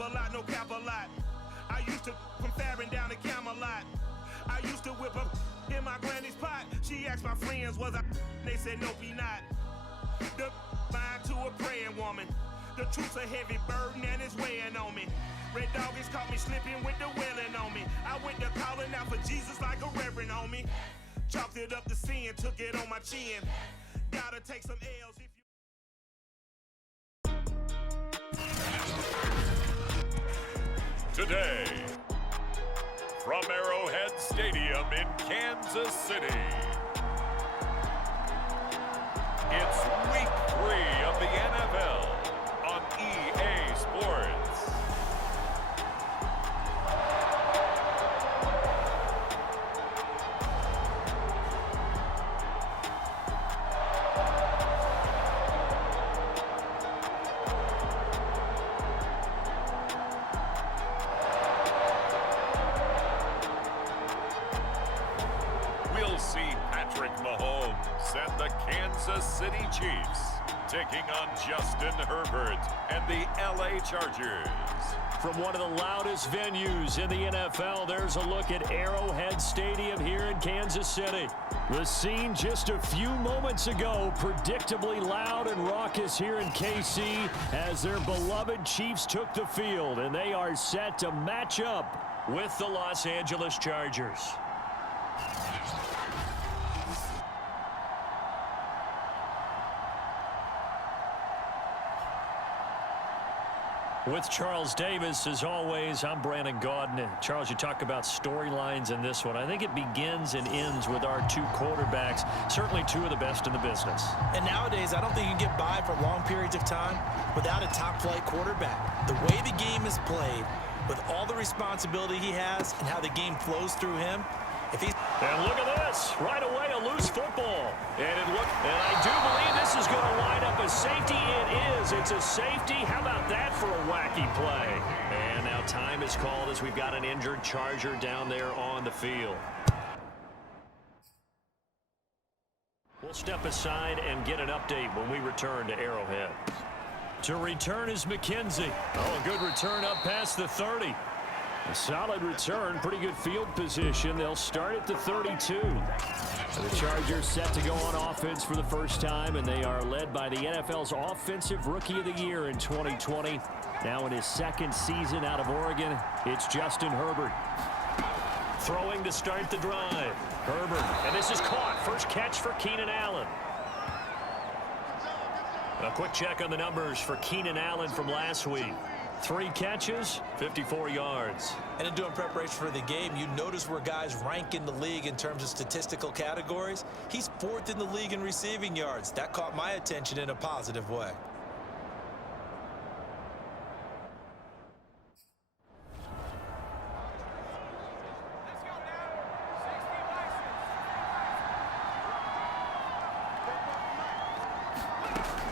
a lot, no cap a lot. I used to from Farron down to Camelot. I used to whip up in my granny's pot. She asked my friends, was I? They said, nope, he not. The mind to a praying woman. The truth's a heavy burden and it's weighing on me. Red doggies caught me slipping with the wailing on me. I went to calling out for Jesus like a reverend on me. Chalked it up to sin, took it on my chin. Gotta take some L's if you... Today, from Arrowhead Stadium in Kansas City, it's Week 3 of the NFL on EA Sports. We'll see Patrick Mahomes and the Kansas City Chiefs taking on Justin Herbert and the LA Chargers. From one of the loudest venues in the NFL, there's a look at Arrowhead Stadium here in Kansas City. The scene just a few moments ago, predictably loud and raucous here in KC as their beloved Chiefs took the field, and they are set to match up with the Los Angeles Chargers. With Charles Davis, as always, I'm Brandon Gaudin. Charles, you talk about storylines in this one. I think it begins and ends with our two quarterbacks, certainly two of the best in the business. And nowadays, I don't think you can get by for long periods of time without a top-flight quarterback. The way the game is played, with all the responsibility he has and how the game flows through him, if he's... And look at this. Right away, a loose football. And I do believe this is going to line up a safety. It is. It's a safety. How about that for a wacky play? And now time is called as we've got an injured Charger down there on the field. We'll step aside and get an update when we return to Arrowhead. To return is McKenzie. Oh, a good return up past the 30. A solid return, pretty good field position. They'll start at the 32. So the Chargers set to go on offense for the first time, and they are led by the NFL's Offensive Rookie of the Year in 2020. Now in his second season out of Oregon, it's Justin Herbert. Throwing to start the drive. Herbert, and this is caught. First catch for Keenan Allen. A quick check on the numbers for Keenan Allen from last week. 3 catches, 54 yards. And in doing preparation for the game, you notice where guys rank in the league in terms of statistical categories. He's 4th in the league in receiving yards. That caught my attention in a positive way.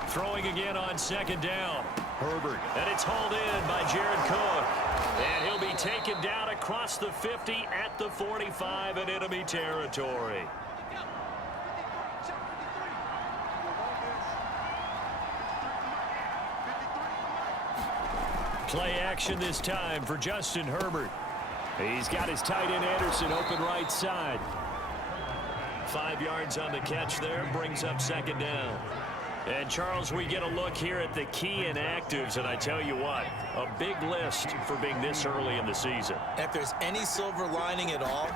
Throwing again on second down. Herbert. And it's hauled in by Jared Cook. And he'll be taken down across the 50 at the 45 in enemy territory. Play action this time for Justin Herbert. He's got his tight end Anderson open right side. 5 yards on the catch there, brings up second down. And, Charles, we get a look here at the key inactives, and I tell you what, a big list for being this early in the season. If there's any silver lining at all,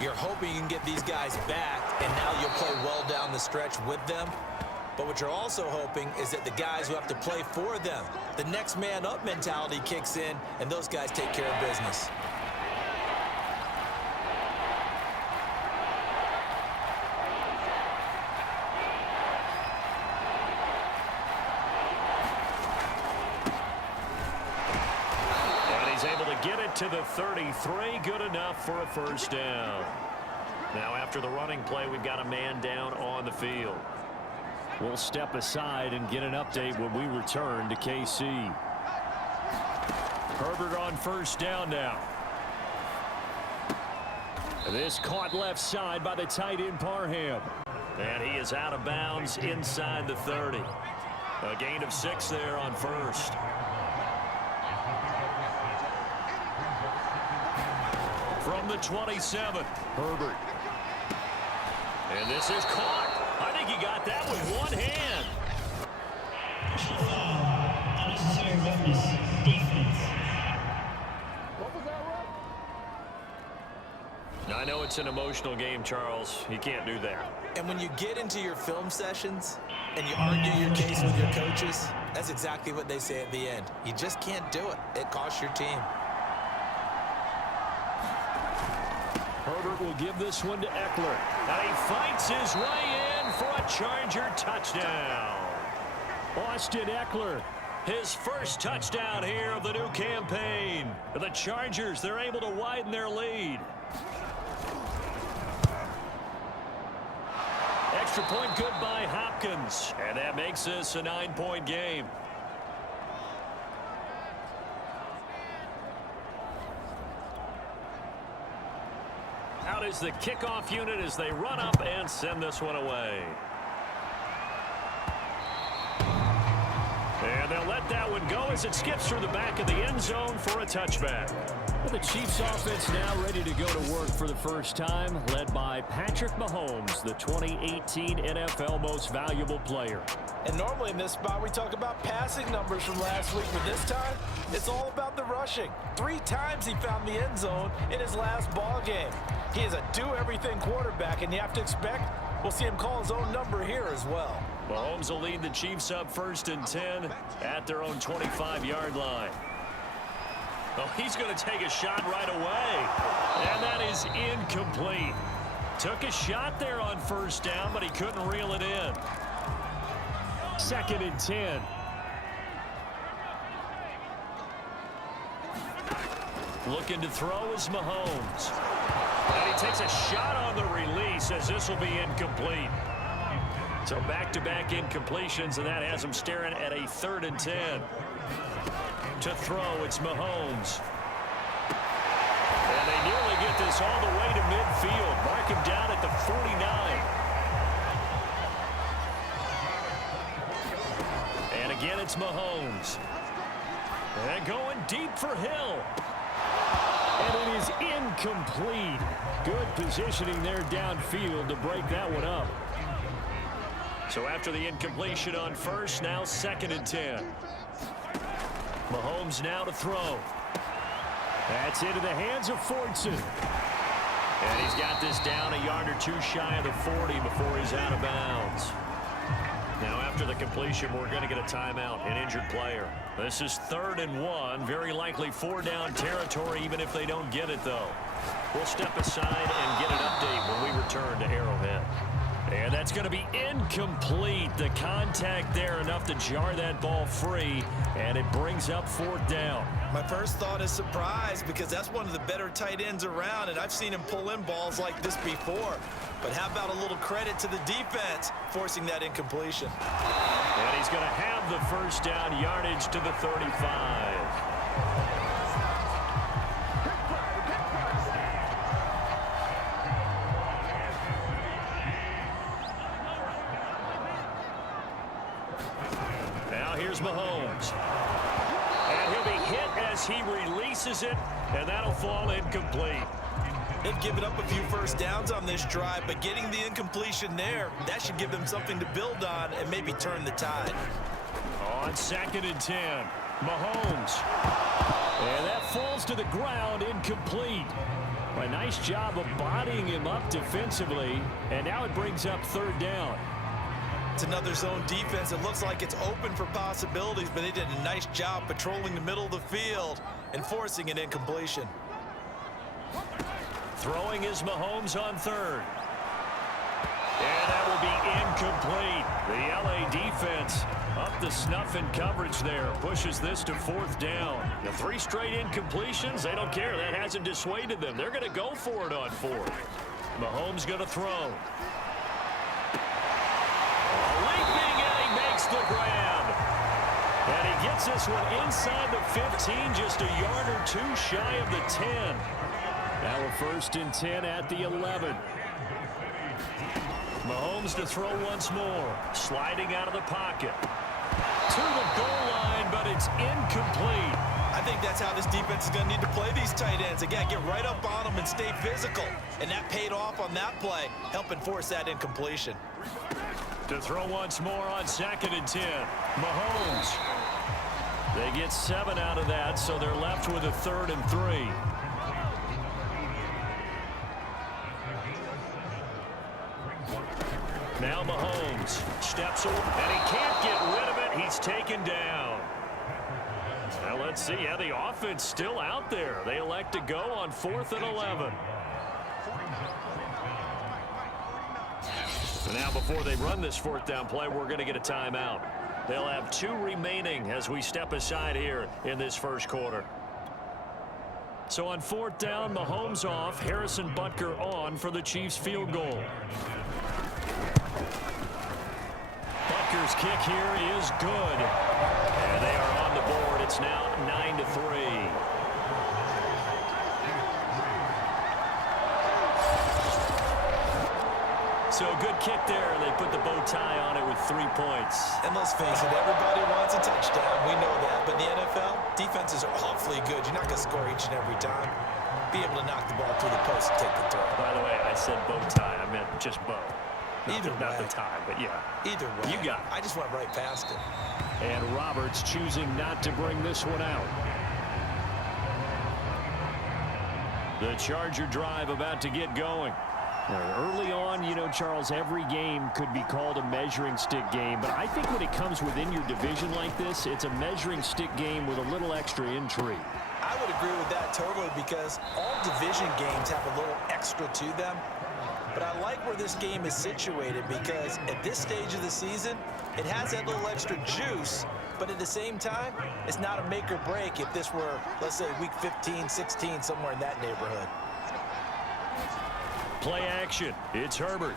you're hoping you can get these guys back, and now you'll play well down the stretch with them. But what you're also hoping is that the guys who have to play for them, the next man up mentality kicks in, and those guys take care of business. Get it to the 33, good enough for a first down. Now after the running play, we've got a man down on the field. We'll step aside and get an update when we return to KC. Herbert on first down now. This caught left side by the tight end Parham. And he is out of bounds inside the 30. A gain of 6 there on first. From the 27, Herbert. And this is caught. I think he got that with one hand. Unnecessary roughness. Defense. I know it's an emotional game, Charles. You can't do that. And when you get into your film sessions and you argue your case with your coaches, that's exactly what they say at the end. You just can't do it. It costs your team. Herbert will give this one to Eckler. And he fights his way in for a Charger touchdown. Austin Eckler, his first touchdown here of the new campaign. The Chargers, they're able to widen their lead. Extra point good by Hopkins. And that makes this a 9-point game. Out is the kickoff unit as they run up and send this one away. And they'll let that one go as it skips through the back of the end zone for a touchback. Well, the Chiefs offense now ready to go to work for the first time, led by Patrick Mahomes, the 2018 NFL Most Valuable Player. And normally in this spot, we talk about passing numbers from last week, but this time, it's all about the rushing. 3 times he found the end zone in his last ball game. He is a do-everything quarterback, and you have to expect we'll see him call his own number here as well. Mahomes will lead the Chiefs up 1st and 10 at their own 25-yard line. Well, he's going to take a shot right away, and that is incomplete. Took a shot there on 1st down, but he couldn't reel it in. 2nd and 10. Looking to throw is Mahomes. And he takes a shot on the release as this will be incomplete. So back-to-back incompletions, and that has him staring at a 3rd and 10. To throw, it's Mahomes. And they nearly get this all the way to midfield. Mark him down at the 49. And again, it's Mahomes. And going deep for Hill. And it is incomplete. Good positioning there downfield to break that one up. So after the incompletion on 1st, now 2nd and 10. Mahomes now to throw. That's into the hands of Fortson. And he's got this down a yard or 2 shy of the 40 before he's out of bounds. Now after the completion, we're going to get a timeout, an injured player. This is 3rd and 1, very likely 4-down territory even if they don't get it though. We'll step aside and get an update when we return to Arrowhead. And that's going to be incomplete. The contact there enough to jar that ball free, and it brings up 4th down. My first thought is surprise because that's one of the better tight ends around, and I've seen him pull in balls like this before. But how about a little credit to the defense forcing that incompletion? And he's going to have the 1st down yardage to the 35. Here's Mahomes. And he'll be hit as he releases it, and that'll fall incomplete. They've given up a few 1st downs on this drive, but getting the incompletion there, that should give them something to build on and maybe turn the tide. On 2nd and 10, Mahomes. And that falls to the ground, incomplete. A nice job of bodying him up defensively, and now it brings up 3rd down. It's another zone defense. It looks like it's open for possibilities, but they did a nice job patrolling the middle of the field and forcing an incompletion. Throwing is Mahomes on 3rd. And that will be incomplete. The LA defense up the snuff in coverage there. Pushes this to 4th down. The 3 straight incompletions, they don't care. That hasn't dissuaded them. They're going to go for it on 4th. Mahomes going to throw. Leaping, and he makes the grab. And he gets this one inside the 15, just a yard or 2 shy of the 10. Now a 1st and 10 at the 11. Mahomes to throw once more. Sliding out of the pocket. To the goal line, but it's incomplete. I think that's how this defense is going to need to play these tight ends. Again, get right up on them and stay physical. And that paid off on that play, helping force that incompletion. To throw once more on 2nd and 10. Mahomes. They get 7 out of that, so they're left with a 3rd and 3. Now Mahomes steps away, and he can't get rid of it. He's taken down. Now let's see. Yeah, the offense still out there. They elect to go on 4th and 11. So now before they run this 4th down play, we're going to get a timeout. They'll have 2 remaining as we step aside here in this first quarter. So on 4th down, Mahomes off, Harrison Butker on for the Chiefs field goal. Butker's kick here is good. And they are on the board. It's now 9-3. So a good kick there. They put the bow tie on it with 3 points. And let's face it, everybody wants a touchdown. We know that. But in the NFL, defenses are awfully good. You're not going to score each and every time. Be able to knock the ball through the post and take the throw. By the way, I said bow tie. I meant just bow. Not the tie, but yeah. Either way. You got it. I just went right past it. And Roberts choosing not to bring this one out. The Charger drive about to get going. Early on, you know, Charles, every game could be called a measuring stick game. But I think when it comes within your division like this, it's a measuring stick game with a little extra intrigue. I would agree with that totally because all division games have a little extra to them. But I like where this game is situated because at this stage of the season, it has that little extra juice. But at the same time, it's not a make or break if this were, let's say, week 15, 16, somewhere in that neighborhood. Play action. It's Herbert.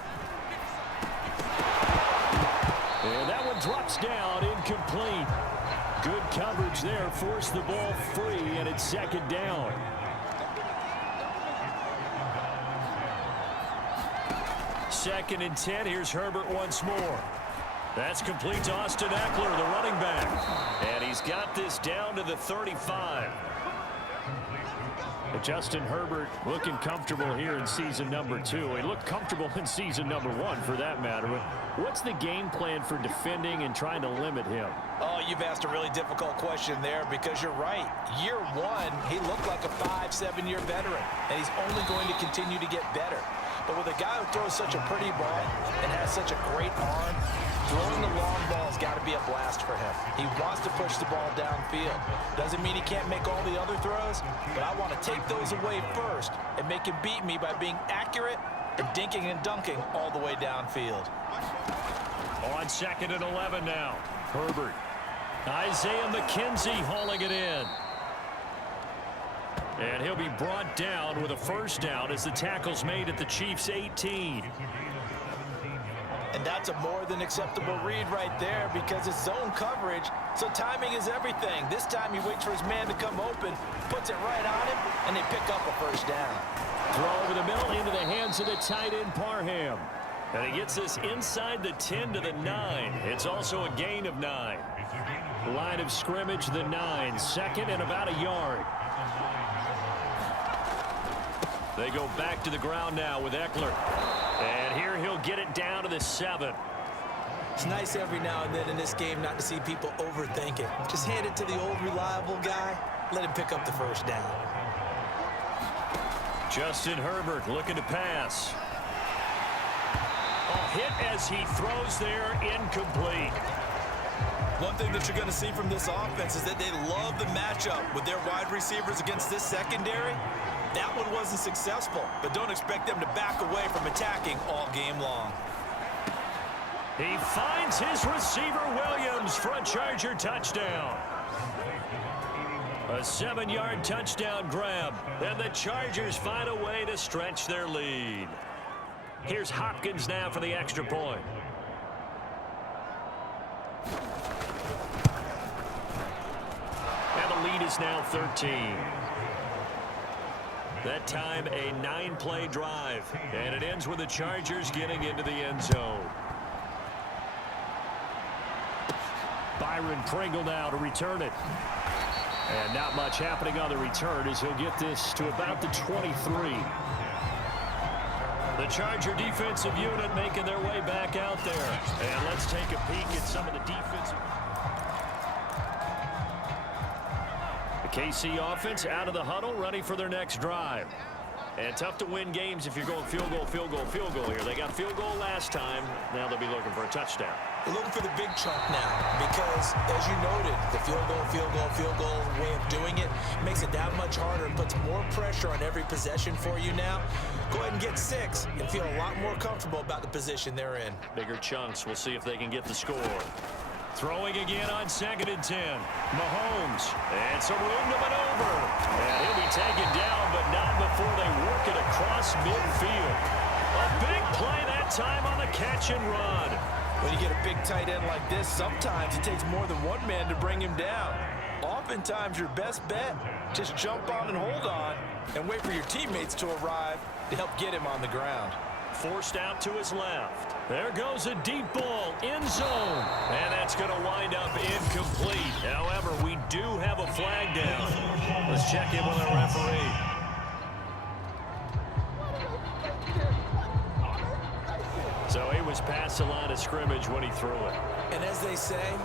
And that one drops down, incomplete. Good coverage there, forced the ball free, and it's 2nd down. Second and 10. Here's Herbert once more. That's complete to Austin Eckler, the running back. And he's got this down to the 35. Justin Herbert looking comfortable here in season number 2. He looked comfortable in season number 1 for that matter. What's the game plan for defending and trying to limit him? Oh, you've asked a really difficult question there because you're right. Year 1, he looked like a 5-7-year veteran, and he's only going to continue to get better. But with a guy who throws such a pretty ball and has such a great arm, throwing the long ball has got to be a blast for him. He wants to push the ball downfield. Doesn't mean he can't make all the other throws, but I want to take those away first and make him beat me by being accurate and dinking and dunking all the way downfield. On 2nd and 11 now. Herbert. Isaiah McKenzie hauling it in. And he'll be brought down with a 1st down as the tackle's made at the Chiefs' 18. And that's a more than acceptable read right there because it's zone coverage, so timing is everything. This time he waits for his man to come open, puts it right on him, and they pick up a 1st down. Throw over the middle into the hands of the tight end Parham. And he gets this inside the 10 to the 9. It's also a gain of 9. Line of scrimmage, the 9. 2nd and about a yard. They go back to the ground now with Eckler. And here he'll get it down to the 7. It's nice every now and then in this game not to see people overthink it. Just hand it to the old reliable guy. Let him pick up the 1st down. Justin Herbert looking to pass. A hit as he throws there, incomplete. One thing that you're going to see from this offense is that they love the matchup with their wide receivers against this secondary. That one wasn't successful, but don't expect them to back away from attacking all game long. He finds his receiver Williams for a Charger touchdown. A 7-yard touchdown grab, and the Chargers find a way to stretch their lead. Here's Hopkins now for the extra point. And the lead is now 13. That time a 9-play drive, and it ends with the Chargers getting into the end zone. Byron Pringle now to return it. And not much happening on the return as he'll get this to about the 23. The Charger defensive unit making their way back out there. And let's take a peek at some of the defensive. The KC offense out of the huddle, ready for their next drive. And tough to win games if you're going field goal, field goal, field goal here. They got field goal last time. Now they'll be looking for a touchdown. They're looking for the big chunk now because, as you noted, the field goal way of doing it makes it that much harder and puts more pressure on every possession for you now. Go ahead and get 6 and feel a lot more comfortable about the position they're in. Bigger chunks. We'll see if they can get the score. Throwing again on 2nd and 10. Mahomes. And some room to maneuver. And he'll be taken down, but not before they work it across midfield. A big play that time on the catch and run. When you get a big tight end like this, sometimes it takes more than one man to bring him down. Oftentimes, your best bet, just jump on and hold on and wait for your teammates to arrive to help get him on the ground. Forced out to his left. There goes a deep ball, end zone. And that's going to wind up incomplete. However, we do have a flag down. Let's check in with our referee. So he was past the line of scrimmage when he threw it. And as they say,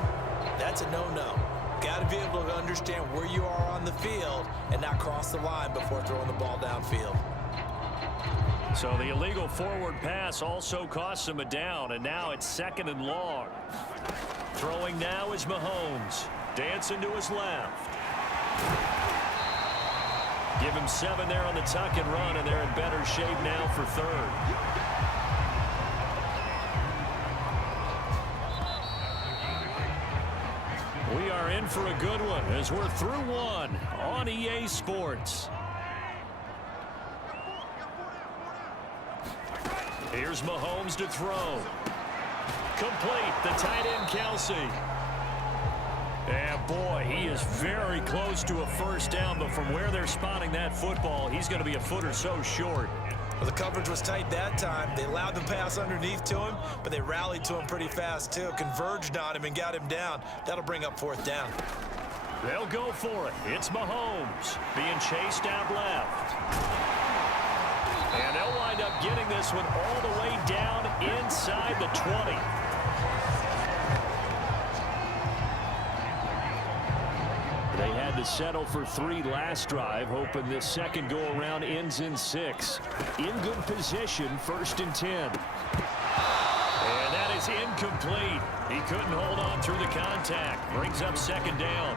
that's a no-no. Got to be able to understand where you are on the field and not cross the line before throwing the ball downfield. So the illegal forward pass also costs him a down, and now it's 2nd and long. Throwing now is Mahomes. Dancing to his left. Give him 7 there on the tuck and run, and they're in better shape now for 3rd. We are in for a good one as we're through one on EA Sports. Here's Mahomes to throw. Complete, the tight end Kelsey. And boy, he is very close to a first down, but from where they're spotting that football, he's going to be a foot or so short. Well, the coverage was tight that time. They allowed the pass underneath to him, but they rallied to him pretty fast too. Converged on him and got him down. That'll bring up 4th down. They'll go for it. It's Mahomes being chased out left. And they'll wind up getting this one all the way down inside the 20. They had to settle for 3 last drive, hoping this second go-around ends in 6. In good position, 1st and 10. And that is incomplete. He couldn't hold on through the contact. Brings up 2nd down.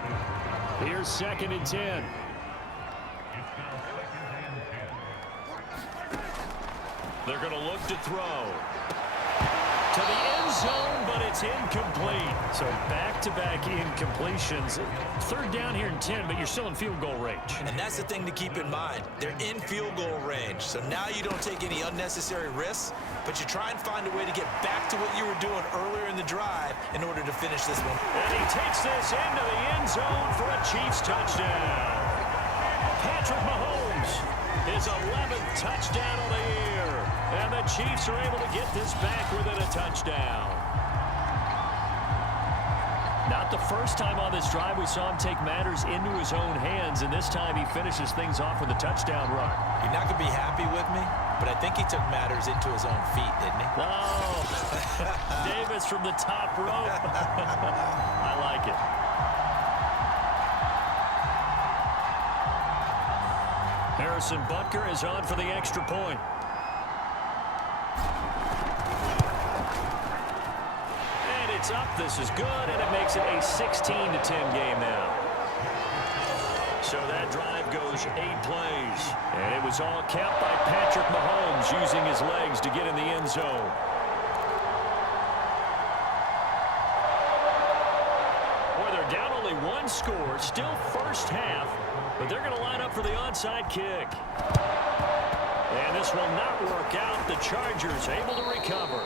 Here's 2nd and 10. They're going to look to throw. To the end zone, but it's incomplete. So back-to-back incompletions. 3rd down here and 10, but you're still in field goal range. And that's the thing to keep in mind. They're in field goal range. So now you don't take any unnecessary risks, but you try and find a way to get back to what you were doing earlier in the drive in order to finish this one. And he takes this into the end zone for a Chiefs touchdown. Patrick Mahomes, his 11th touchdown of the year. And the Chiefs are able to get this back within a touchdown. Not the first time on this drive we saw him take matters into his own hands, and this time he finishes things off with a touchdown run. You're not going to be happy with me, but I think he took matters into his own feet, didn't he? Oh, Davis from the top rope. I like it. Harrison Butker is on for the extra point. It's up. This is good, and it makes it a 16-10 game now. So that drive goes 8 plays, and it was all kept by Patrick Mahomes using his legs to get in the end zone. Boy, they're down only 1 score, still first half, but they're going to line up for the onside kick. And this will not work out. The Chargers able to recover.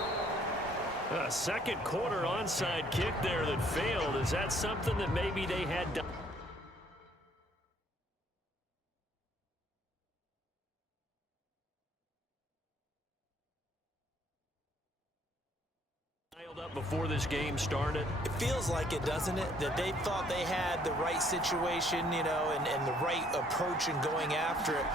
A second quarter onside kick there that failed. Is that something that maybe they had done? Up before this game started. It feels like it, doesn't it? That they thought they had the right situation, you know, and the right approach in going after it.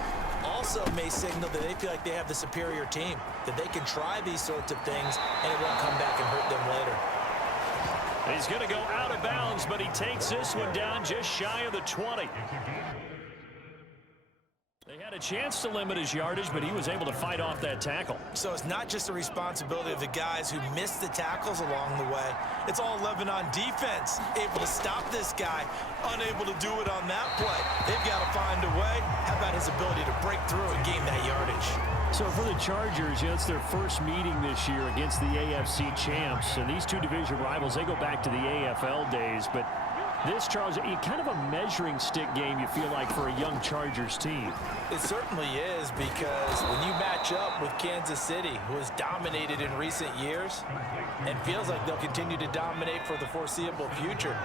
Also may signal that they feel like they have the superior team, that they can try these sorts of things and it won't come back and hurt them later. He's going to go out of bounds, but he takes this one down just shy of the 20. They had a chance to limit his yardage, but he was able to fight off that tackle. So it's not just the responsibility of the guys who missed the tackles along the way. It's all 11 on defense, able to stop this guy, unable to do it on that play. They've got to find a way. How about his ability to break through and gain that yardage? So for the Chargers, it's their first meeting this year against the AFC champs. And these two division rivals, they go back to the AFL days. But this, Charles, kind of a measuring stick game, you feel like, for a young Chargers team. It certainly is, because when you match up with Kansas City, who has dominated in recent years and feels like they'll continue to dominate for the foreseeable future,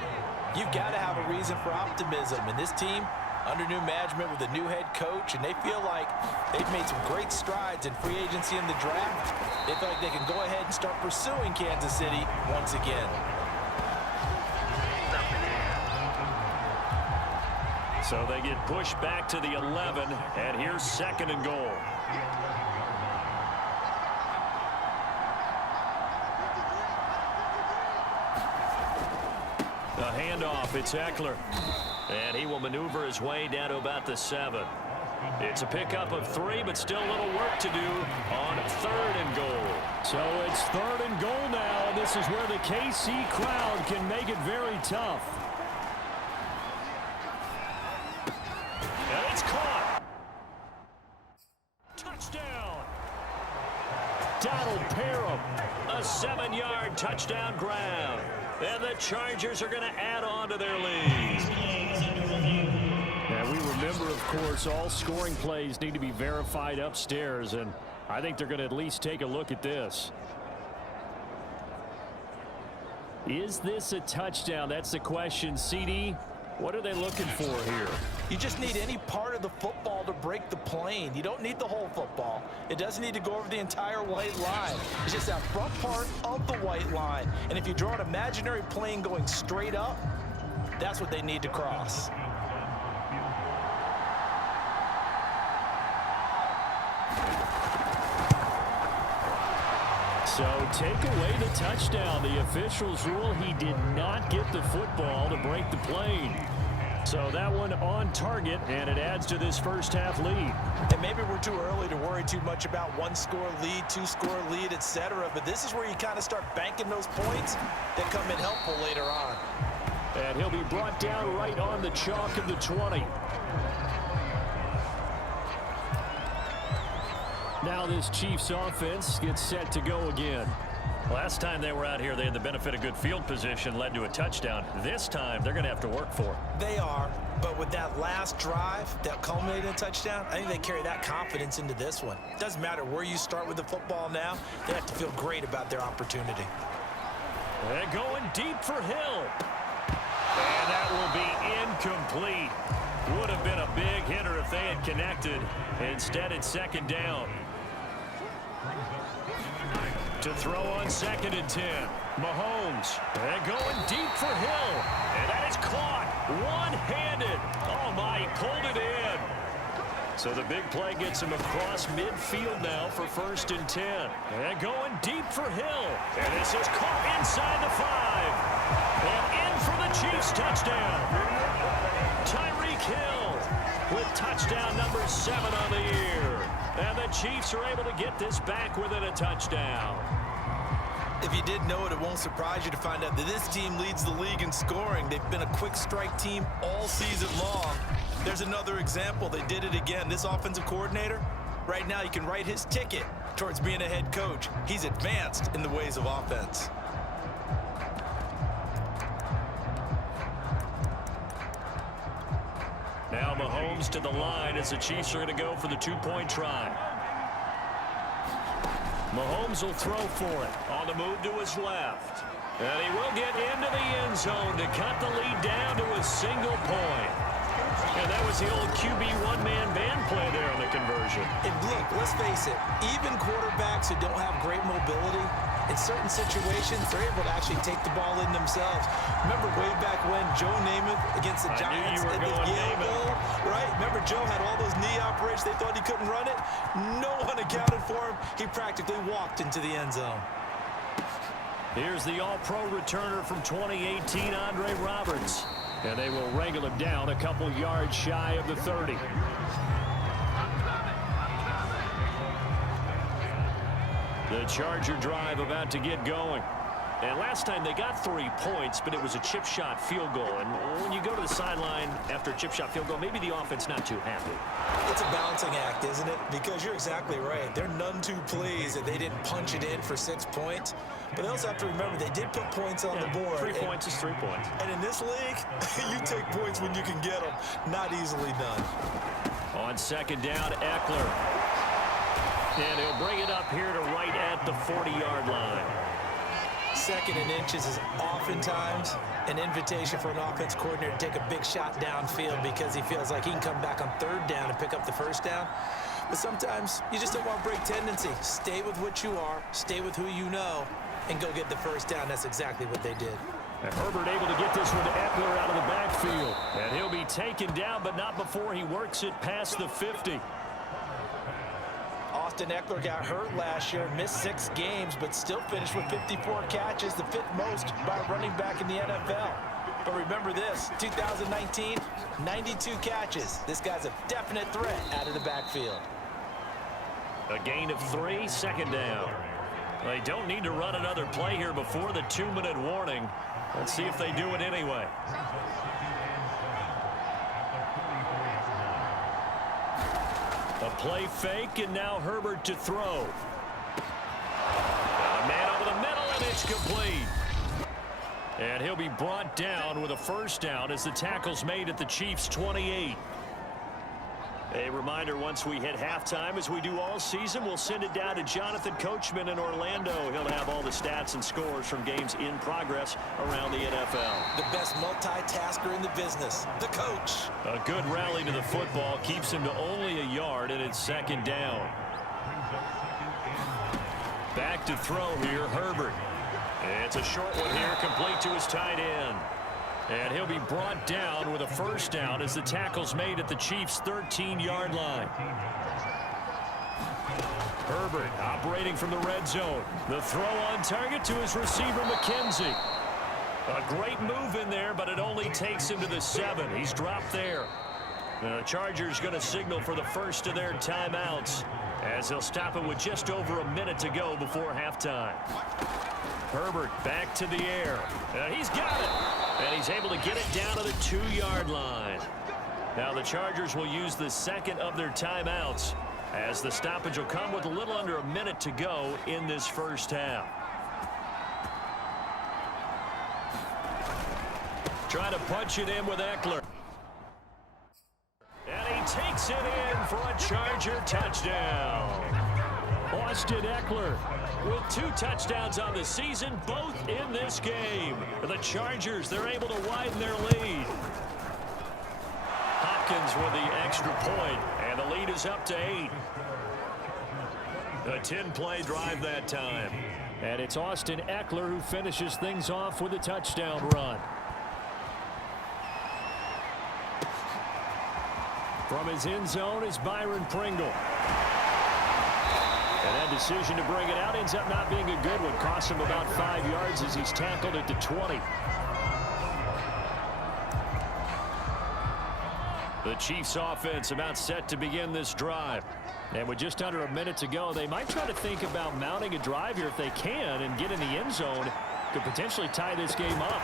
you've got to have a reason for optimism. And this team, under new management with a new head coach, and they feel like they've made some great strides in free agency in the draft. They feel like they can go ahead and start pursuing Kansas City once again. So they get pushed back to the 11, and here's 2nd and goal. A handoff, it's Eckler. And he will maneuver his way down to about the 7. It's a pickup of 3, but still a little work to do on 3rd and goal. So it's 3rd and goal now, and this is where the KC crowd can make it very tough. And it's caught. Touchdown. Donald Parham. A 7-yard touchdown grab. And the Chargers are going to add on to their lead. And we remember, of course, all scoring plays need to be verified upstairs, and I think they're going to at least take a look at this. Is this a touchdown? That's the question. CD, what are they looking for here? You just need any part of the football to break the plane. You don't need the whole football. It doesn't need to go over the entire white line. It's just that front part of the white line. And if you draw an imaginary plane going straight up, that's what they need to cross. So take away the touchdown. The officials rule he did not get the football to break the plane. So that one on target, and it adds to this first half lead. And maybe we're too early to worry too much about 1-score lead, 2-score lead, etc. But this is where you kind of start banking those points that come in helpful later on. And he'll be brought down right on the chalk of the 20. Now this Chiefs offense gets set to go again. Last time they were out here, they had the benefit of good field position, led to a touchdown. This time, they're going to have to work for it. They are, but with that last drive that culminated in a touchdown, I think they carry that confidence into this one. Doesn't matter where you start with the football now, they have to feel great about their opportunity. They're going deep for Hill. And that will be incomplete. Would have been a big hitter if they had connected. Instead, it's 2nd down. To throw on 2nd and 10. Mahomes. And going deep for Hill. And that is caught. One-handed. Oh, my, he pulled it in. So the big play gets him across midfield now for 1st and 10. And going deep for Hill. And this is caught inside the 5. And in for the Chiefs touchdown. Tyreek Hill with touchdown number 7 on the year. And the Chiefs are able to get this back within a touchdown. If you didn't know it, it won't surprise you to find out that this team leads the league in scoring. They've been a quick strike team all season long. There's another example. They did it again. This offensive coordinator, right now you can write his ticket towards being a head coach. He's advanced in the ways of offense. Now Mahomes to the line as the Chiefs are going to go for the 2-point try. Mahomes will throw for it on the move to his left. And he will get into the end zone to cut the lead down to a single point. And that was the old QB one-man band play there on the conversion. And look, let's face it, even quarterbacks who don't have great mobility, in certain situations, they're able to actually take the ball in themselves. Remember way back when Joe Namath against the Giants at the Yale Bowl, right? Remember Joe had all those knee operations. They thought he couldn't run it. No one accounted for him. He practically walked into the end zone. Here's the all-pro returner from 2018, Andre Roberts. And they will wrangle him down a couple yards shy of the 30. The Charger drive about to get going. And last time they got 3 points, but it was a chip shot field goal. And when you go to the sideline after a chip shot field goal, maybe the offense not too happy. It's a balancing act, isn't it? Because you're exactly right. They're none too pleased that they didn't punch it in for 6 points. But they also have to remember they did put points on the board. 3 points is 3 points. And in this league, you take points when you can get them. Not easily done. On second down, Eckler. And he'll bring it up here to right at the 40-yard line. Second and inches is oftentimes an invitation for an offense coordinator to take a big shot downfield because he feels like he can come back on third down and pick up the first down. But sometimes you just don't want to break tendency. Stay with what you are, stay with who you know, and go get the first down. That's exactly what they did. And Herbert able to get this one to Eckler out of the backfield. And he'll be taken down, but not before he works it past the 50. Austin Eckler got hurt last year, missed 6 games, but still finished with 54 catches, the 5th most by a running back in the NFL. But remember this, 2019, 92 catches. This guy's a definite threat out of the backfield. A gain of 3, second down. They don't need to run another play here before the 2-minute warning. Let's see if they do it anyway. A play fake, and now Herbert to throw. A man over the middle, and it's complete. And he'll be brought down with a first down as the tackle's made at the Chiefs' 28. A reminder, once we hit halftime, as we do all season, we'll send it down to Jonathan Coachman in Orlando. He'll have all the stats and scores from games in progress around the NFL. The best multitasker in the business, the coach. A good rally to the football keeps him to only a yard, and it's second down. Back to throw here, Herbert. It's a short one here, complete to his tight end. And he'll be brought down with a first down as the tackle's made at the Chiefs' 13-yard line. Herbert operating from the red zone. The throw on target to his receiver, McKenzie. A great move in there, but it only takes him to the 7. He's dropped there. The Chargers going to signal for the first of their timeouts as they'll stop it with just over a minute to go before halftime. Herbert back to the air. He's got it. And he's able to get it down to the 2-yard line. Now the Chargers will use the second of their timeouts as the stoppage will come with a little under a minute to go in this first half. Trying to punch it in with Eckler. And he takes it in for a Charger touchdown. Austin Eckler with 2 touchdowns on the season, both in this game. The Chargers, they're able to widen their lead. Hopkins with the extra point, and the lead is up to 8. A 10-play drive that time. And it's Austin Eckler who finishes things off with a touchdown run. From his end zone is Byron Pringle. And that decision to bring it out ends up not being a good one. Costs him about 5 yards as he's tackled at the 20. The Chiefs offense about set to begin this drive. And with just under a minute to go, they might try to think about mounting a drive here if they can and get in the end zone. Could potentially tie this game up.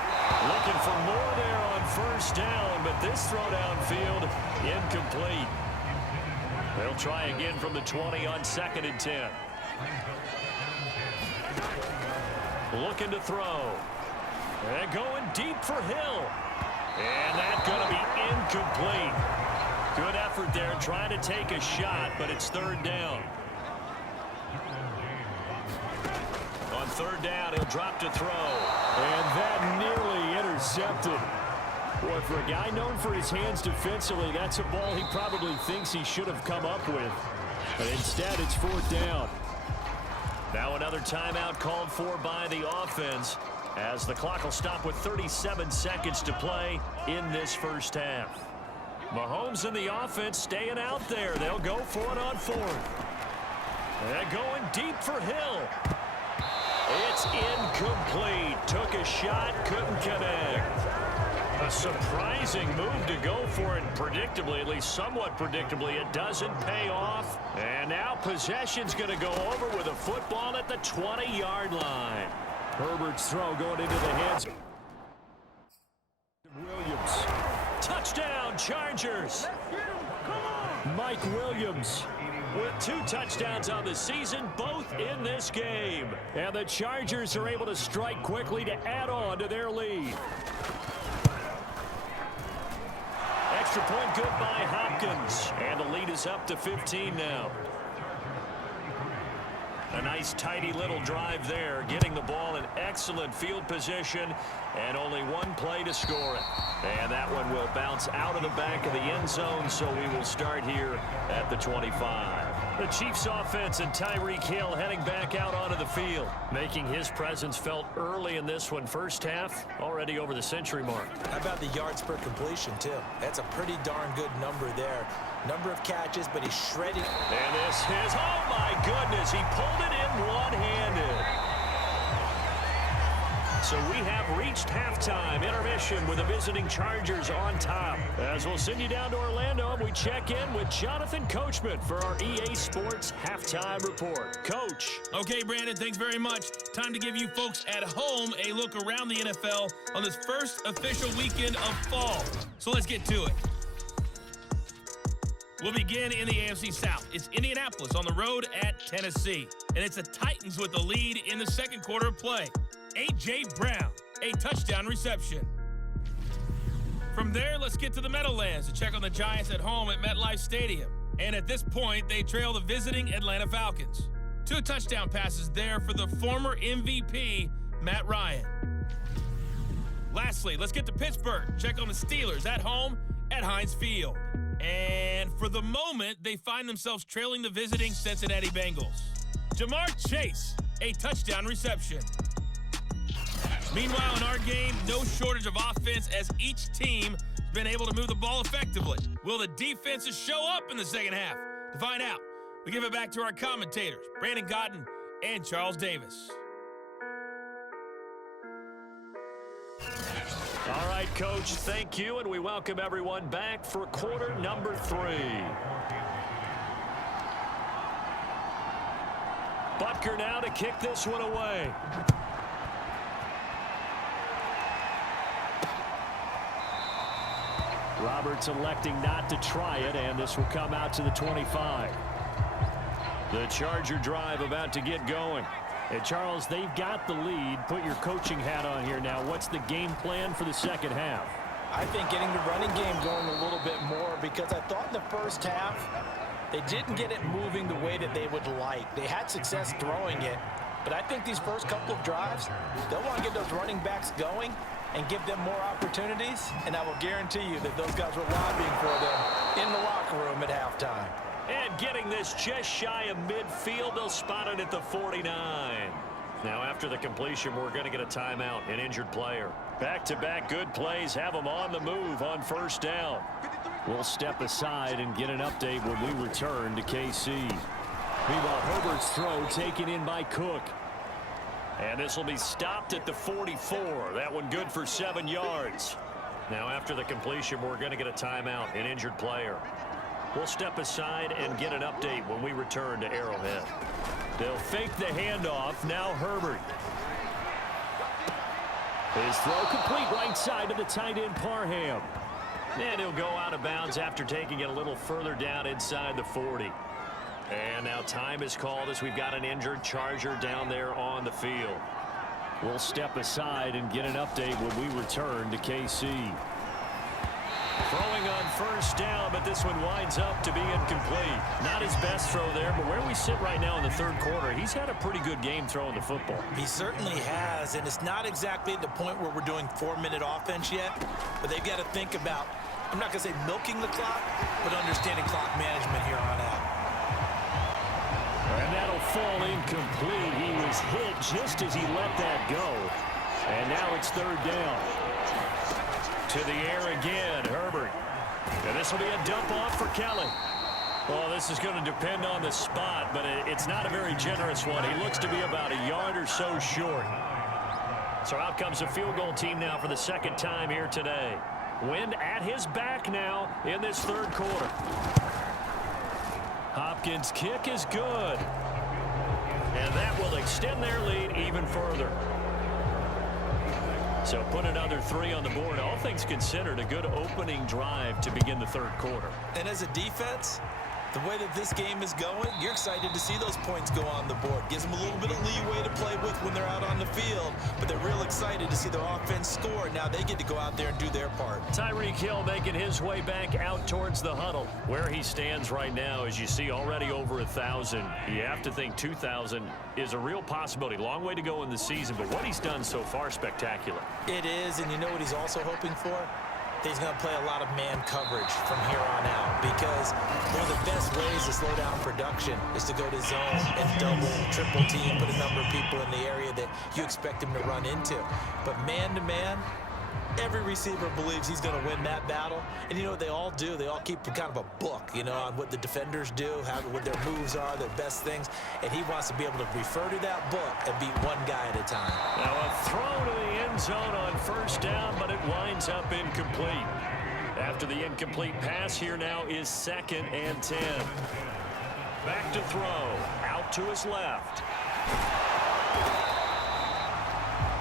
Looking for more there on first down, but this throw downfield incomplete. They'll try again from the 20 on 2nd and 10. Looking to throw. And going deep for Hill. And that's going to be incomplete. Good effort there trying to take a shot, but it's 3rd down. On 3rd down, he'll drop to throw. And that nearly intercepted. Boy, for a guy known for his hands defensively, that's a ball he probably thinks he should have come up with. But instead, it's 4th down. Now another timeout called for by the offense as the clock will stop with 37 seconds to play in this first half. Mahomes and the offense staying out there. They'll go for it on fourth. They're going deep for Hill. It's incomplete. Took a shot, couldn't connect. A surprising move to go for it. Predictably, at least somewhat predictably, it doesn't pay off. And now possession's going to go over with a football at the 20-yard line. Herbert's throw going into the hands of Williams. Touchdown, Chargers. Mike Williams with 2 touchdowns on the season, both in this game. And the Chargers are able to strike quickly to add on to their lead. Extra point good by Hopkins. And the lead is up to 15 now. A nice tidy little drive there, getting the ball in excellent field position and only one play to score it. And that one will bounce out of the back of the end zone, so we will start here at the 25. The Chiefs offense and Tyreek Hill heading back out onto the field, making his presence felt early in this one. First half already over the century mark. How about the yards per completion, too? That's a pretty darn good number there. Number of catches, but he's shredding. And this is, oh my goodness, he pulled it in one-handed. So we have reached halftime intermission with the visiting Chargers on top. As we'll send you down to Orlando, and we check in with Jonathan Coachman for our EA Sports Halftime Report. Coach. Okay, Brandon, thanks very much. Time to give you folks at home a look around the NFL on this first official weekend of fall. So let's get to it. We'll begin in the AFC South. It's Indianapolis on the road at Tennessee. And it's the Titans with the lead in the second quarter of play. A.J. Brown, a touchdown reception. From there, let's get to the Meadowlands to check on the Giants at home at MetLife Stadium. And at this point, they trail the visiting Atlanta Falcons. 2 touchdown passes there for the former MVP, Matt Ryan. Lastly, let's get to Pittsburgh. Check on the Steelers at home at Heinz Field. And for the moment, they find themselves trailing the visiting Cincinnati Bengals. Jamar Chase, a touchdown reception. Meanwhile, in our game, no shortage of offense as each team has been able to move the ball effectively. Will the defenses show up in the second half? To find out, we give it back to our commentators, Brandon Cotton and Charles Davis. All right, Coach, thank you, and we welcome everyone back for quarter number 3. Butker now to kick this one away. Roberts electing not to try it, and this will come out to the 25. The Charger drive about to get going. And Charles, they've got the lead. Put your coaching hat on here now. What's the game plan for the second half? I think getting the running game going a little bit more, because I thought in the first half they didn't get it moving the way that they would like. They had success throwing it, but I think these first couple of drives, they'll want to get those running backs going and give them more opportunities, and I will guarantee you that those guys were lobbying for them in the locker room at halftime. And getting this just shy of midfield, they'll spot it at the 49. Now after the completion, we're going to get a timeout, an injured player. Back-to-back good plays have them on the move on first down. We'll step aside and get an update when we return to KC. Meanwhile, Herbert's throw taken in by Cook. And this will be stopped at the 44. That one good for 7 yards. Now after the completion, we're going to get a timeout, an injured player. We'll step aside and get an update when we return to Arrowhead. They'll fake the handoff. Now Herbert. His throw complete right side to the tight end Parham. And he'll go out of bounds after taking it a little further down inside the 40. And now time is called as we've got an injured Charger down there on the field. We'll step aside and get an update when we return to KC. Throwing on first down, but this one winds up to be incomplete. Not his best throw there, but where we sit right now in the third quarter, he's had a pretty good game throwing the football. He certainly has, and it's not exactly at the point where we're doing 4-minute offense yet, but they've got to think about, I'm not going to say milking the clock, but understanding clock management here on out. And that'll fall incomplete. He was hit just as he let that go. And now it's third down. To the air again, Herbert. And this will be a dump off for Kelly. Well, this is going to depend on the spot, but it's not a very generous one. He looks to be about a yard or so short. So out comes a field goal team now for the second time here today. Wind at his back now in this third quarter. Hopkins' kick is good. And that will extend their lead even further. So put another 3 on the board. All things considered, a good opening drive to begin the third quarter. And as a defense, the way that this game is going, you're excited to see those points go on the board. Gives them a little bit of leeway to play with when they're out on the field, but they're real excited to see their offense score. Now they get to go out there and do their part. Tyreek Hill making his way back out towards the huddle. Where he stands right now, as you see, already over 1,000. You have to think 2,000 is a real possibility. Long way to go in the season, but what he's done so far, spectacular. It is, and you know what he's also hoping for? He's going to play a lot of man coverage from here on out, because one of the best ways to slow down production is to go to zone and double, triple team, put a number of people in the area that you expect him to run into. But man to man, every receiver believes he's going to win that battle. And you know what they all do? They all keep kind of a book, you know, on what the defenders do, what their moves are, their best things. And he wants to be able to refer to that book and beat one guy at a time. Now a throw to the end zone on first down, but it winds up incomplete. After the incomplete pass, here now is 2nd and 10. Back to throw. Out to his left.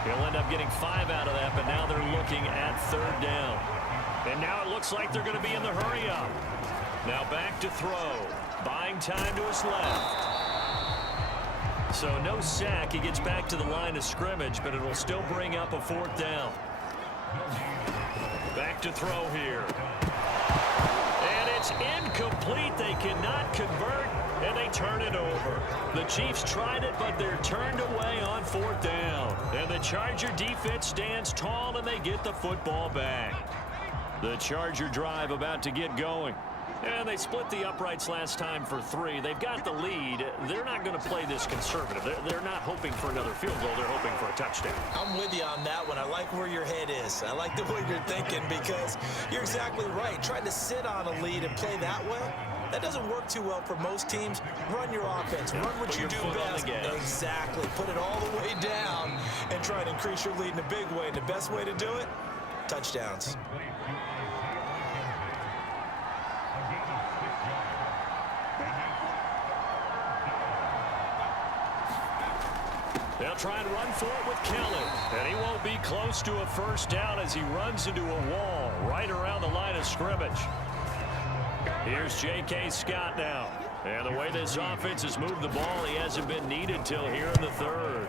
He'll end up getting 5 out of that, but now they're looking at third down. And now it looks like they're going to be in the hurry-up. Now back to throw. Buying time to his left. So no sack. He gets back to the line of scrimmage, but it'll still bring up a 4th down. Back to throw here. And it's incomplete. They cannot convert, and they turn it over. The Chiefs tried it, but they're turned away on 4th down. And the Charger defense stands tall, and they get the football back. The Charger drive about to get going. And they split the uprights last time for 3. They've got the lead. They're not going to play this conservative. They're not hoping for another field goal. They're hoping for a touchdown. I'm with you on that one. I like where your head is. I like the way you're thinking, because you're exactly right. Trying to sit on a lead and play that way, that doesn't work too well for most teams. Run your offense. Run what you do best. Exactly. Put it all the way down and try to increase your lead in a big way. And the best way to do it, touchdowns. They'll try and run for it with Kelly. And he won't be close to a first down as he runs into a wall right around the line of scrimmage. Here's J.K. Scott now. And the way this offense has moved the ball, he hasn't been needed till here in the third.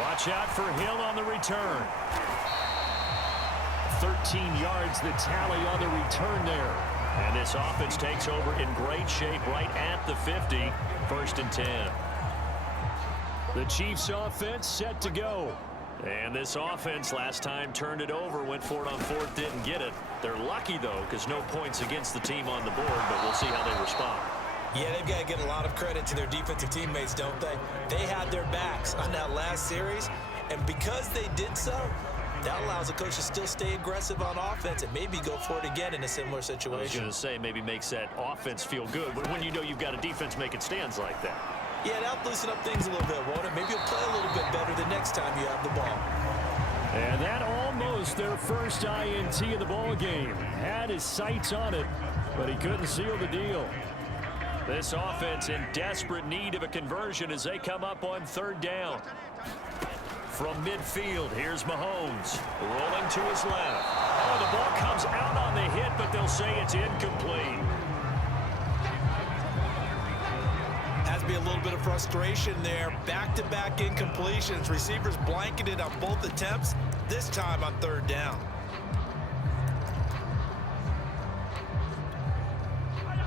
Watch out for Hill on the return. 13 yards the tally on the return there. And this offense takes over in great shape right at the 50. 1st and 10. The Chiefs offense set to go. And this offense last time turned it over, went for it on 4th, didn't get it. They're lucky, though, because no points against the team on the board, but we'll see how they respond. Yeah, they've got to give a lot of credit to their defensive teammates, don't they? They had their backs on that last series, and because they did so, that allows the coach to still stay aggressive on offense and maybe go for it again in a similar situation. I was going to say, maybe makes that offense feel good, but when you know you've got a defense making stands like that. Yeah, that'll loosen up things a little bit, won't it? Maybe you'll play a little bit better the next time you have the ball. And that almost their first INT of the ball game. Had his sights on it, but he couldn't seal the deal. This offense in desperate need of a conversion as they come up on 3rd down. From midfield, here's Mahomes, rolling to his left. Oh, the ball comes out on the hit, but they'll say it's incomplete. Has to be a little bit of frustration there. Back-to-back incompletions. Receivers blanketed on both attempts, this time on 3rd down.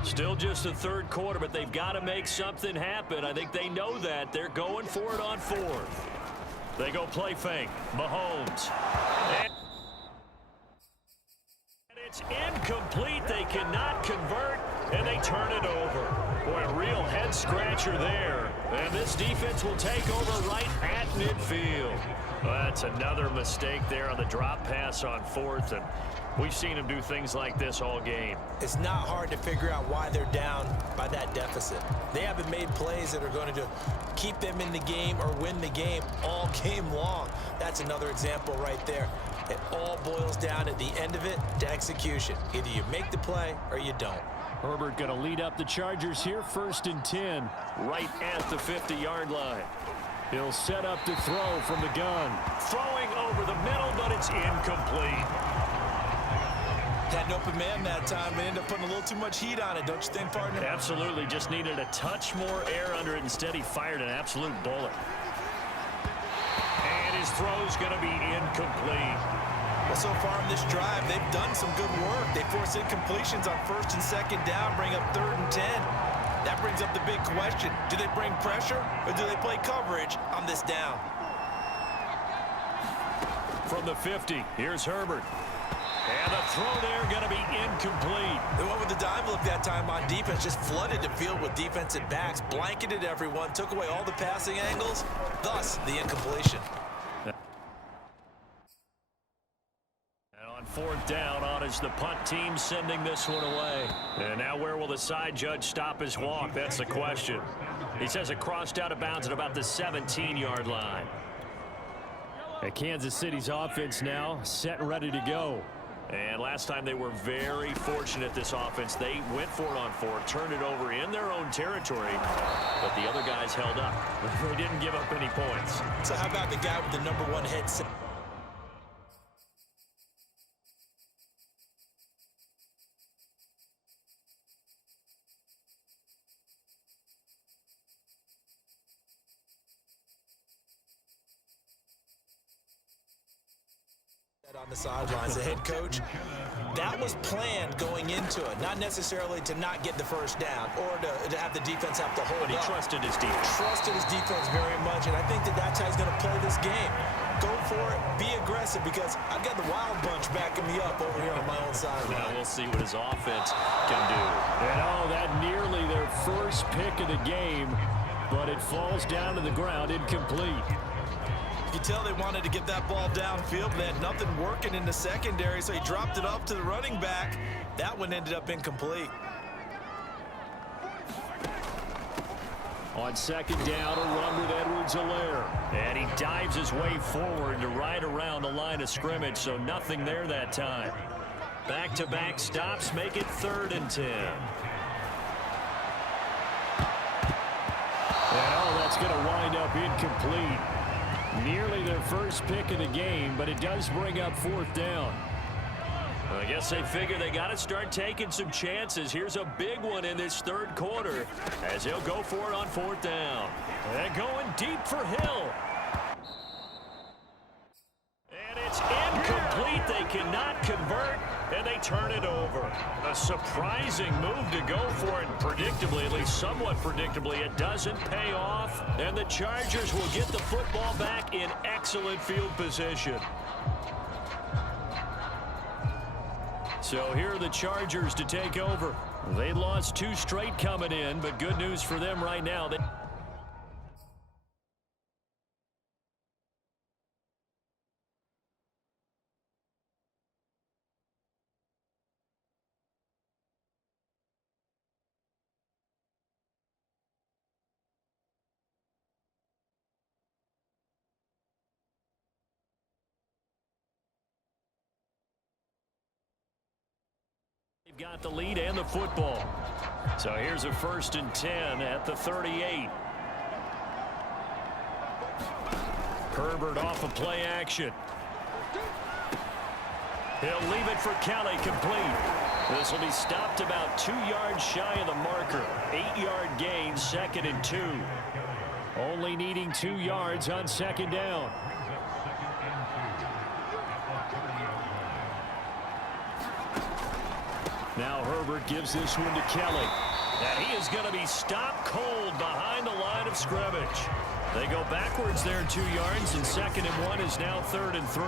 Still just the third quarter, but they've got to make something happen. I think they know that. They're going for it on 4th. They go play fake. Mahomes. And it's incomplete. They cannot convert, and they turn it over. Boy, a real head-scratcher there. And this defense will take over right at midfield. Well, that's another mistake there on the drop pass on fourth, and we've seen them do things like this all game. It's not hard to figure out why they're down by that deficit. They haven't made plays that are going to keep them in the game or win the game all game long. That's another example right there. It all boils down at the end of it to execution. Either you make the play or you don't. Herbert going to lead up the Chargers here, 1st and 10, right at the 50-yard line. He'll set up to throw from the gun. Throwing over the middle, but it's incomplete. Had an open man that time and ended up putting a little too much heat on it, don't you think, partner? Absolutely. Just needed a touch more air under it. Instead, he fired an absolute bullet. And his throw's going to be incomplete. Well, so far in this drive, they've done some good work. They force incompletions on 1st and 2nd down, bring up 3rd and 10. That brings up the big question. Do they bring pressure or do they play coverage on this down? From the 50, here's Herbert. And the throw there going to be incomplete. They went with the dime look that time on defense, just flooded the field with defensive backs, blanketed everyone, took away all the passing angles, thus the incompletion. On 4th down, on is the punt team sending this one away. And now where will the side judge stop his walk? That's the question. He says it crossed out of bounds at about the 17-yard line. And Kansas City's offense now set and ready to go. And last time they were very fortunate, this offense. They went for it on 4th, turned it over in their own territory, but the other guys held up. They didn't give up any points. So how about the guy with the #1 headset? On the sidelines, the head coach, that was planned going into it, not necessarily to not get the first down or to have the defense have to hold But he up. trusted his defense. Trusted his defense very much, and I think that's how he's going to play this game. Go for it, be aggressive, because I've got the wild bunch backing me up over here on my own sideline. Now we'll see what his offense can do. And that nearly their first pick of the game, but it falls down to the ground incomplete. You can tell they wanted to get that ball downfield, but they had nothing working in the secondary, so he dropped it up to the running back. That one ended up incomplete. On 2nd down, a run with Edwards-Helaire. And he dives his way forward to right around the line of scrimmage, so nothing there that time. Back-to-back stops make it 3rd and 10. And that's going to wind up incomplete. Nearly their first pick of the game, but it does bring up 4th down. Well, I guess they figure they got to start taking some chances. Here's a big one in this 3rd quarter as they'll go for it on 4th down. They're going deep for Hill. And it's incomplete. They cannot convert, and they turn it over. A surprising move to go for it. Predictably, at least somewhat predictably, it doesn't pay off. And the Chargers will get the football back in excellent field position. So here are the Chargers to take over. They lost 2 straight coming in, but good news for them right now. They've got the lead and the football. So here's a 1st and 10 at the 38. Herbert off of play action. He'll leave it for Kelly, complete. This will be stopped about 2 yards shy of the marker. 8-yard gain, 2nd and 2. Only needing 2 yards on 2nd down. Now Herbert gives this one to Kelly. And he is going to be stopped cold behind the line of scrimmage. They go backwards there 2 yards, and 2nd and 1 is now 3rd and 3.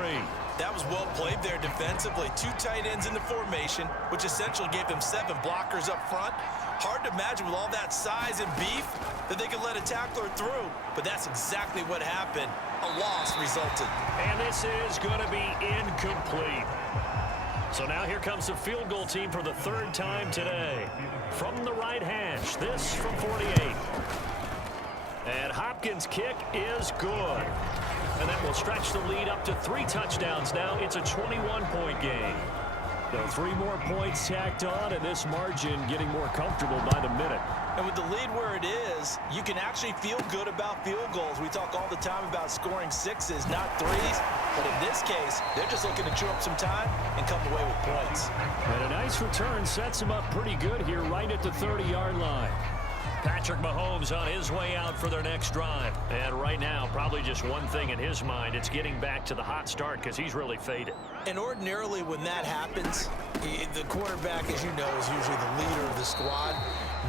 That was well played there defensively. 2 tight ends in the formation, which essentially gave them 7 blockers up front. Hard to imagine with all that size and beef that they could let a tackler through, but that's exactly what happened. A loss resulted. And this is going to be incomplete. So now here comes the field goal team for the 3rd time today. From the right hash, this from 48. And Hopkins' kick is good. And that will stretch the lead up to 3 touchdowns now. It's a 21-point game. So 3 more points tacked on, and this margin getting more comfortable by the minute. And with the lead where it is, you can actually feel good about field goals. We talk all the time about scoring 6s, not 3s. But in this case, they're just looking to chew up some time and come away with points. And a nice return sets him up pretty good here right at the 30-yard line. Patrick Mahomes on his way out for their next drive. And right now, probably just one thing in his mind. It's getting back to the hot start because he's really faded. And ordinarily when that happens, the quarterback, as you know, is usually the leader of the squad.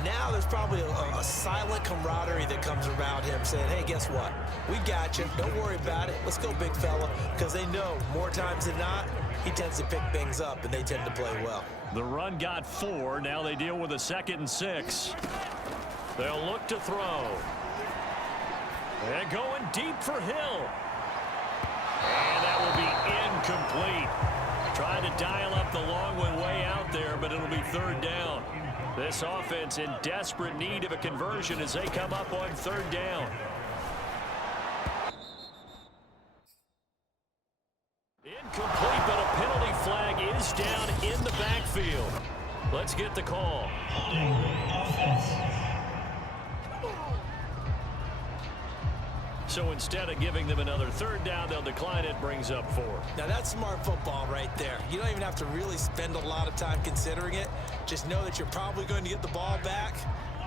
Now there's probably a silent camaraderie that comes around him saying, hey, guess what? We got you. Don't worry about it. Let's go, big fella. Because they know more times than not, he tends to pick things up, and they tend to play well. The run got 4. Now they deal with a 2nd and 6. They'll look to throw. And going deep for Hill. And that will be incomplete. Trying to dial up the long one way out there, but it'll be 3rd down. This offense in desperate need of a conversion as they come up on 3rd down. Incomplete, but a penalty flag is down in the backfield. Let's get the call. So instead of giving them another 3rd down, they'll decline it, brings up 4. Now that's smart football right there. You don't even have to really spend a lot of time considering it. Just know that you're probably going to get the ball back.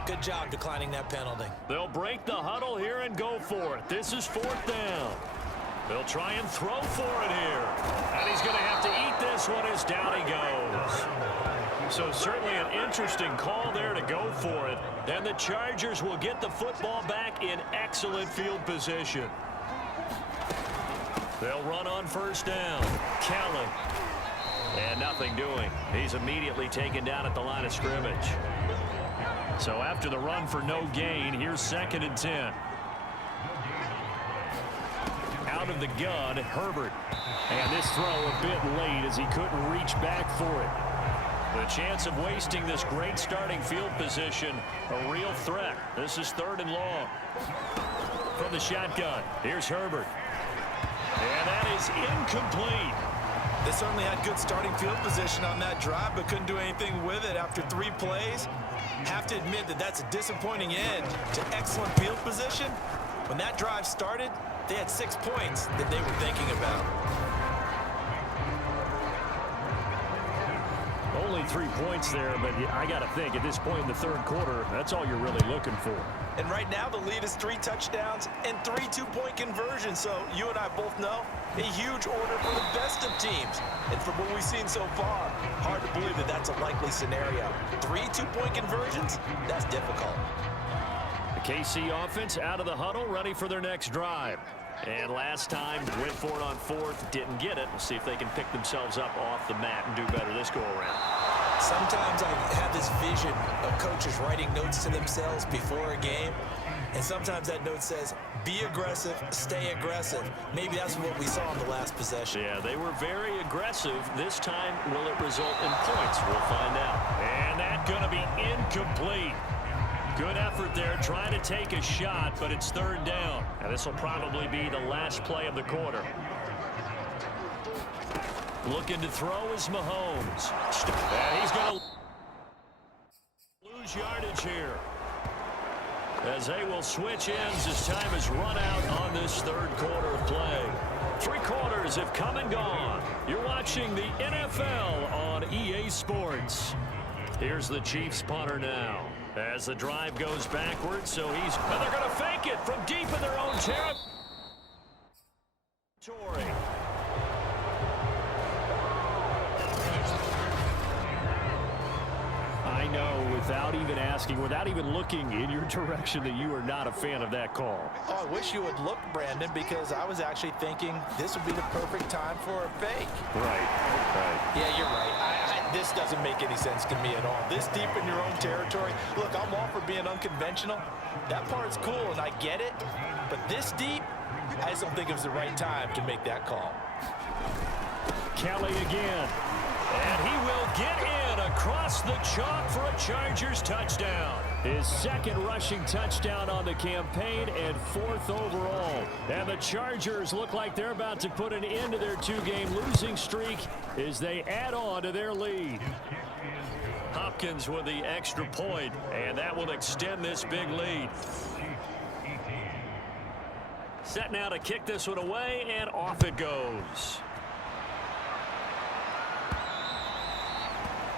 Good job declining that penalty. They'll break the huddle here and go for it. This is 4th down. They'll try and throw for it here. And he's going to have to eat this one as down he goes. So certainly an interesting call there to go for it. And the Chargers will get the football back in excellent field position. They'll run on 1st down. Kelly. And nothing doing. He's immediately taken down at the line of scrimmage. So after the run for no gain, here's 2nd and 10. Out of the gun, Herbert. And this throw a bit late as he couldn't reach back for it. The chance of wasting this great starting field position, a real threat. This is 3rd and long. From the shotgun, here's Herbert. And that is incomplete. They certainly had good starting field position on that drive, but couldn't do anything with it after 3 plays. Have to admit that that's a disappointing end to excellent field position. When that drive started, they had 6 points that they were thinking about. Only 3 points there, but I got to think at this point in the 3rd quarter, that's all you're really looking for. And right now the lead is 3 touchdowns and 3 2-point conversions. So you and I both know a huge order for the best of teams. And from what we've seen so far, hard to believe that that's a likely scenario. 3 2-point conversions, that's difficult. The KC offense out of the huddle, ready for their next drive. And last time, went for it on 4th, didn't get it. We'll see if they can pick themselves up off the mat and do better this go-around. Sometimes I have this vision of coaches writing notes to themselves before a game. And sometimes that note says, be aggressive, stay aggressive. Maybe that's what we saw in the last possession. Yeah, they were very aggressive. This time, will it result in points? We'll find out. And that's going to be incomplete. Good effort there, trying to take a shot, but it's 3rd down. And this will probably be the last play of the quarter. Looking to throw is Mahomes. And he's going to lose yardage here. As they will switch ends as time has run out on this 3rd quarter of play. 3 quarters have come and gone. You're watching the NFL on EA Sports. Here's the Chiefs punter now. As the drive goes backwards, so and they're going to fake it from deep in their own territory. I know with without even asking, without even looking in your direction, that you are not a fan of that call. Oh, I wish you would look, Brandon, because I was actually thinking this would be the perfect time for a fake. Right. Yeah, you're right. This doesn't make any sense to me at all. This deep in your own territory. Look, I'm all for being unconventional. That part's cool, and I get it. But this deep, I just don't think it was the right time to make that call. Kelly again. And he will get in across the chalk for a Chargers touchdown. His second rushing touchdown on the campaign and 4th overall. And the Chargers look like they're about to put an end to their 2-game losing streak as they add on to their lead. Hopkins with the extra point, and that will extend this big lead. Set now to kick this one away, and off it goes.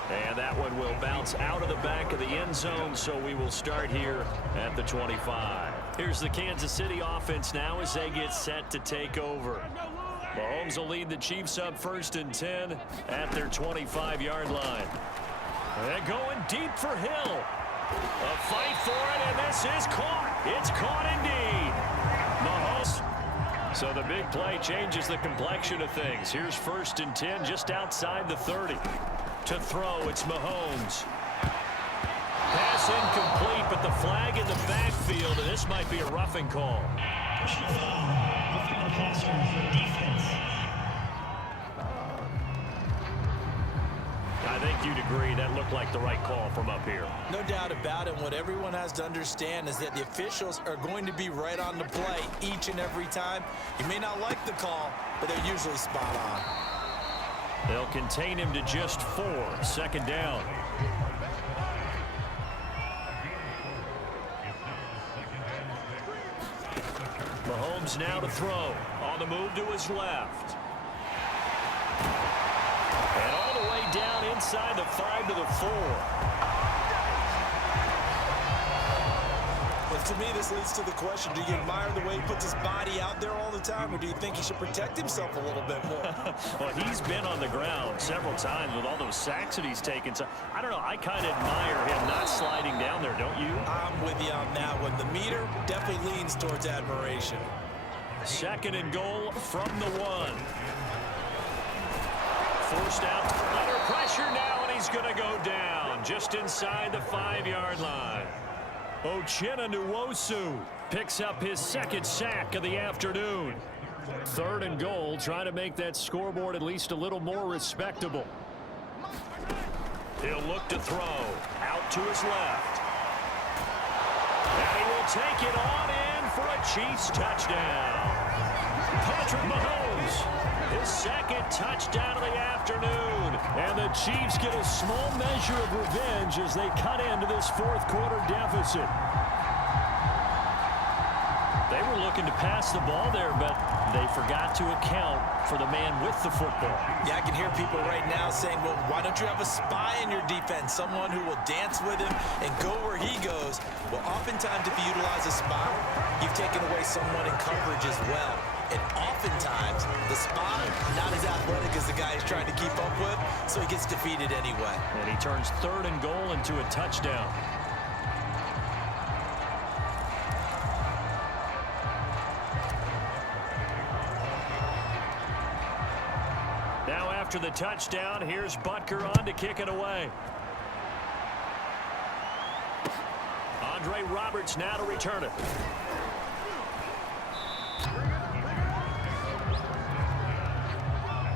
And that one will bounce out of the back of the end zone, so we will start here at the 25. Here's the Kansas City offense now as they get set to take over. Mahomes will lead the Chiefs up 1st and 10 at their 25-yard line. They're going deep for Hill. A fight for it, and this is caught. It's caught indeed. Mahomes. So the big play changes the complexion of things. Here's 1st and 10 just outside the 30. To throw, it's Mahomes. Pass incomplete, but the flag in the backfield, and this might be a roughing call. Personal foul, roughing the passer for defense. I think you'd agree that looked like the right call from up here. No doubt about it. What everyone has to understand is that the officials are going to be right on the play each and every time. You may not like the call, but they're usually spot on. They'll contain him to just 4. 2nd down. Mahomes now to throw. On the move to his left. And all the way down inside the 5 to the 4. But to me, this leads to the question, do you admire the way he puts his body out there all the time, or do you think he should protect himself a little bit more? Well, he's been on the ground several times with all those sacks that he's taken. So I don't know. I kind of admire him not sliding down there, don't you? I'm with you on that one. The meter definitely leans towards admiration. 2nd and goal from the 1. Forced out under pressure now, and he's going to go down just inside the 5-yard line. Uchenna Nwosu picks up his 2nd sack of the afternoon. 3rd and goal, trying to make that scoreboard at least a little more respectable. He'll look to throw out to his left. And he will take it on in for a Chiefs touchdown. Patrick Mahomes, his 2nd touchdown of the afternoon. And the Chiefs get a small measure of revenge as they cut into this 4th quarter deficit. They were looking to pass the ball there, but they forgot to account for the man with the football. Yeah, I can hear people right now saying, well, why don't you have a spy in your defense, someone who will dance with him and go where he goes? Well, oftentimes if you utilize a spy, you've taken away someone in coverage as well. And oftentimes, the spy, not as athletic as the guy he's trying to keep up with, so he gets defeated anyway. And he turns 3rd and goal into a touchdown. Now after the touchdown, here's Butker on to kick it away. Andre Roberts now to return it.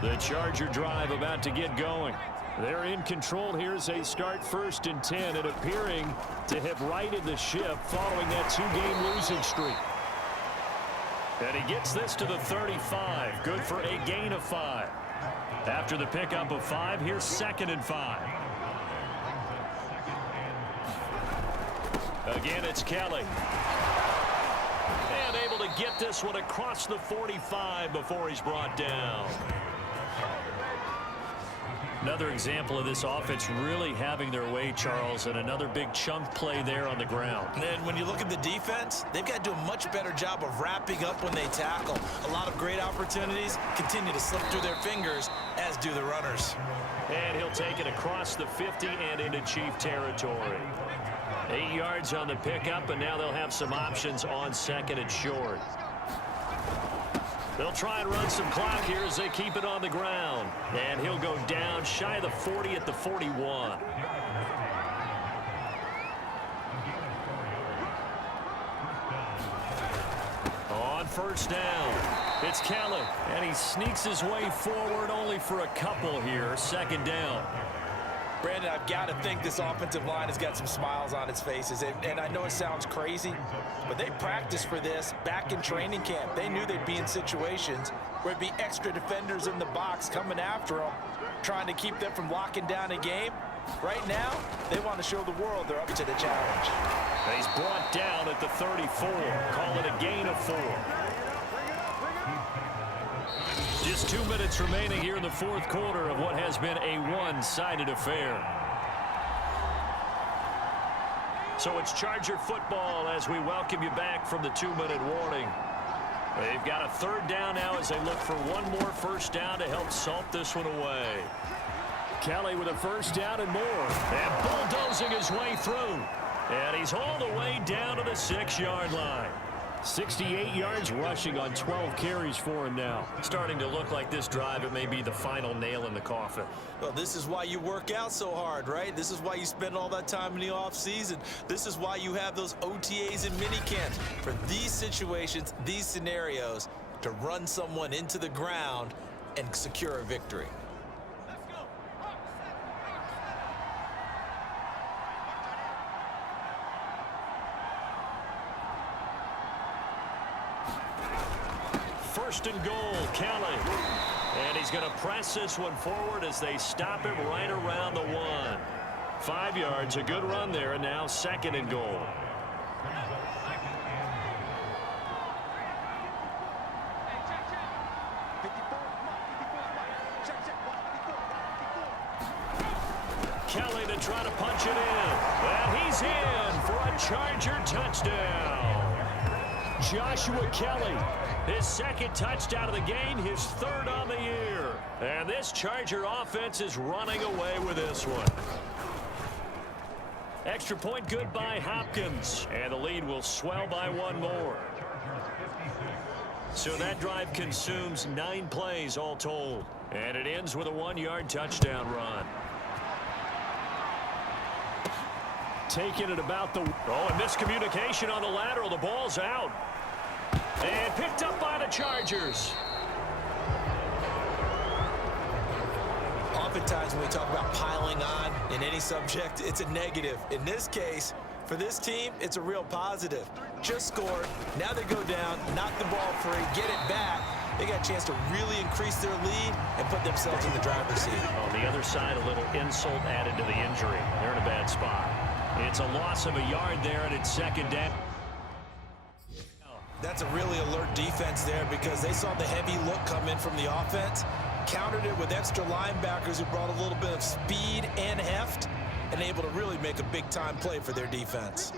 The Charger drive about to get going. They're in control here as they start 1st and 10 and appearing to have righted the ship following that 2-game losing streak. And he gets this to the 35. Good for a gain of 5. After the pickup of 5, here's 2nd and 5. Again, it's Kelly. And able to get this one across the 45 before he's brought down. Another example of this offense really having their way, Charles, and another big chunk play there on the ground. And when you look at the defense, they've got to do a much better job of wrapping up when they tackle. A lot of great opportunities continue to slip through their fingers, as do the runners. And he'll take it across the 50 and into Chief territory. 8 yards on the pickup, and now they'll have some options on second and short. They'll try and run some clock here as they keep it on the ground. And he'll go down shy of the 40 at the 41. On first down, it's Kelly. And he sneaks his way forward only for a couple here. Second down. Brandon, I've got to think this offensive line has got some smiles on its faces. And I know it sounds crazy, but they practiced for this back in training camp. They knew they'd be in situations where it'd be extra defenders in the box coming after them, trying to keep them from locking down a game. Right now, they want to show the world they're up to the challenge. He's brought down at the 34. Call it a gain of 4. Just 2 minutes remaining here in the fourth quarter of what has been a one-sided affair. So it's Charger football as we welcome you back from the 2-minute warning. They've got a third down now as they look for one more first down to help salt this one away. Kelly with a first down and more. And bulldozing his way through. And he's all the way down to the 6-yard line. 68 yards rushing on 12 carries for him now. Starting to look like this drive, it may be the final nail in the coffin. Well, this is why you work out so hard, right? This is why you spend all that time in the offseason. This is why you have those OTAs and minicamps. For these situations, these scenarios, to run someone into the ground and secure a victory. First and goal, Kelly. And he's going to press this one forward as they stop him right around the 1. 5 yards, a good run there, and now second and goal. Kelly to try to punch it in. And he's in for a Charger touchdown. Joshua Kelly, his second touchdown of the game, his third on the year. And this Charger offense is running away with this one. Extra point good by Hopkins. And the lead will swell by one more. So that drive consumes 9 plays all told. And it ends with a 1-yard touchdown run. Taking it about the... Oh, a miscommunication on the lateral. The ball's out. And picked up by the Chargers. Oftentimes when we talk about piling on in any subject, it's a negative. In this case, for this team, it's a real positive. Just scored. Now they go down, knock the ball free, get it back. They got a chance to really increase their lead and put themselves in the driver's seat. On the other side, a little insult added to the injury. They're in a bad spot. It's a loss of a yard there, and it's second down. That's a really alert defense there because they saw the heavy look come in from the offense, countered it with extra linebackers who brought a little bit of speed and heft, and able to really make a big-time play for their defense.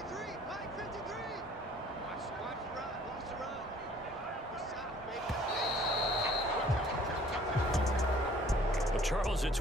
Well, Charles, it's